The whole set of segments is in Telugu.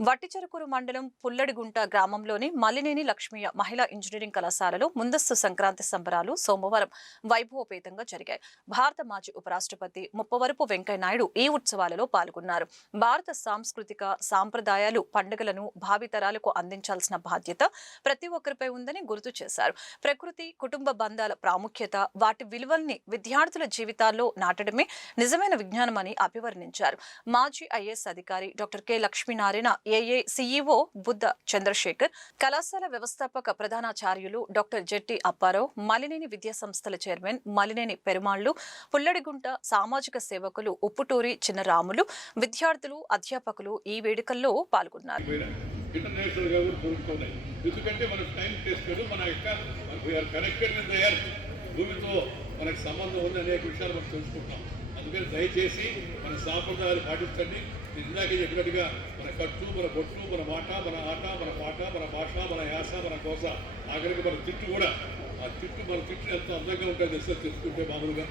వట్టిచెరుకూరు మండలం పుల్లడిగుంట గ్రామంలోని మలినేని లక్ష్మయ్య మహిళా ఇంజనీరింగ్ కళాశాలలో ముందస్తు సంక్రాంతి సంబరాలు సోమవారం వైభవపేతంగా జరిగాయి. భారత మాజీ ఉపరాష్ట్రపతి ముప్పవరపు వెంకయ్యనాయుడు ఈ ఉత్సవాలలో పాల్గొన్నారు. భారత సాంస్కృతిక సాంప్రదాయాలు పండుగలను భావితరాలకు అందించాల్సిన బాధ్యత ప్రతి ఒక్కరిపై ఉందని గుర్తు చేశారు. ప్రకృతి కుటుంబ బంధాల ప్రాముఖ్యత వాటి విలువల్ని విద్యార్థుల జీవితాల్లో నాటడమే నిజమైన విజ్ఞానమని అభివర్ణించారు. మాజీ ఐఏఎస్ అధికారి డాక్టర్ కె లక్ష్మీనారాయణ ఏఏ సీఈఓ బుద్ధ చంద్రశేఖర్ కళాశాల వ్యవస్థాపక ప్రధానాచార్యులు డాక్టర్ జెట్టి అప్పారావు మలినేని విద్యా సంస్థల చైర్మన్ మలినేని పెరుమాళ్ళు పుల్లడిగుంట సామాజిక సేవకులు ఉప్పుటూరి చిన్నరాములు విద్యార్థులు అధ్యాపకులు ఈ వేడుకల్లో పాల్గొన్నారు. కూడా దొరుకుతున్నాయి ఎందుకంటే మనకు టైం మన యొక్క వీఆర్ కనెక్టెడ్ విత్ భూమితో మనకు సంబంధం ఉంది అనేక విషయాలు మనం తెలుసుకుంటాం. అందుకని దయచేసి మన సాంప్రదాయాలు పాటించండి. ఇందాక చెప్పినట్టుగా మన ఖర్చు మన బొట్టు మన మాట మన ఆట మన పాట మన భాష మన యాస మన కోస ఆఖరికి మన తిట్టు కూడా. ఆ తిట్టు మన తిట్టు ఎంత అందంగా ఉంటుంది తెలుసా తెలుసుకుంటే మామూలుగా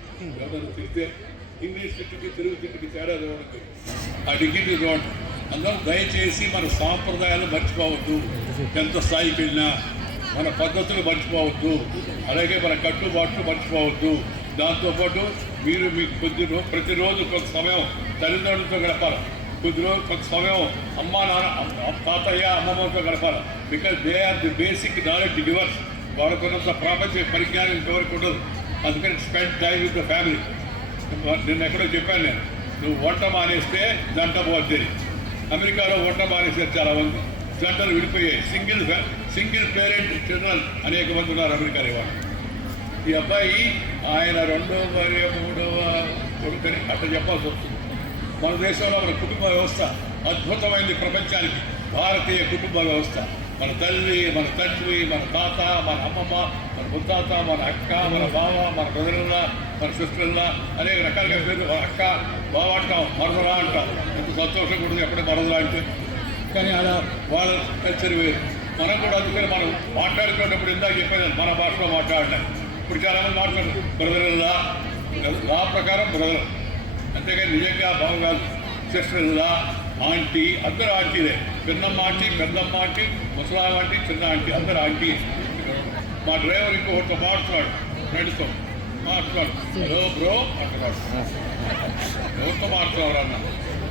ఎవరైనా తిరిగితే ఇంగ్లీష్ తిట్టుకి తెలుగు తిట్టుకి తేడా చూడండి ఆ డిగ్రీ చూడండి అందరం దయచేసి మన సాంప్రదాయాలు మర్చిపోవద్దు. ఎంత స్థాయికి వెళ్ళినా మన పద్ధతులు మర్చిపోవద్దు. అలాగే మన కట్టుబాట్లు మర్చిపోవద్దు. దాంతోపాటు మీరు మీకు కొద్ది రోజు ప్రతిరోజు కొంత సమయం తల్లిదండ్రులతో గడపాలి. కొద్ది రోజు కొంత సమయం అమ్మ నాన్న తాతయ్య అమ్మమ్మతో గడపాలి. Because they are the basic knowledge givers వాళ్ళకున్నంత ప్రాపంచ పరిజ్ఞానం ఇంతవరకు ఉండదు. అందుకని spend time with the family నిన్న ఎక్కడో చెప్పాను నేను. నువ్వు వంట మానేస్తే జంట పోతుంది అమెరికాలో వంట మానేసారు చాలా మంది. జంటలు విడిపోయాయి. సింగిల్ సింగిల్ పేరెంట్ చిల్డ్రన్ అనేక మంది ఉన్నారు అమెరికాలో ఇవాళ. ఈ అబ్బాయి ఆయన రెండో భార్య మూడవ కొడుకని అట్లా చెప్పాల్సి వస్తుంది. మన దేశంలో మన కుటుంబ వ్యవస్థ అద్భుతమైంది ప్రపంచానికి. భారతీయ కుటుంబ వ్యవస్థ. మన తల్లి మన తండ్రి మన తాత మన అమ్మమ్మ మన ముత్తాత మన అక్క మన బావ మన బ్రదర్లా మన సిస్టర్లా అనేక రకాలుగా పేరు మన అక్క బావ అంటాం మరదరా అంటాం. ఎంత సంతోషం కూడా ఎప్పుడే మరదరా అంటే. కానీ అలా వాళ్ళ కల్చర్ వేరు. మనం కూడా అందుకని మనం మాట్లాడుకునేటప్పుడు ఇందాక చెప్పాను మన భాషలో మాట్లాడటం ఇప్పుడు చాలామంది మాట్లాడారు బ్రదర్లా లా ప్రకారం బ్రదర్ అంతేగాని నిజంగా బావగారు సిస్టర్లా ఆంటీ అందరు ఆంటీలే. చిన్నమ్మ ఆంటీ పెద్దమ్మ ఆంటీ ముసలాం ఆంటీ చిన్న ఆంటీ అందరు ఆంటీ. మా డ్రైవర్ ఇంకొకరితో మాట్లాడు. నడుస్తాం. మాట్లాడు. హలో బ్రో అంటున్నాడు ఎవరితో మాట్లాడారు అన్న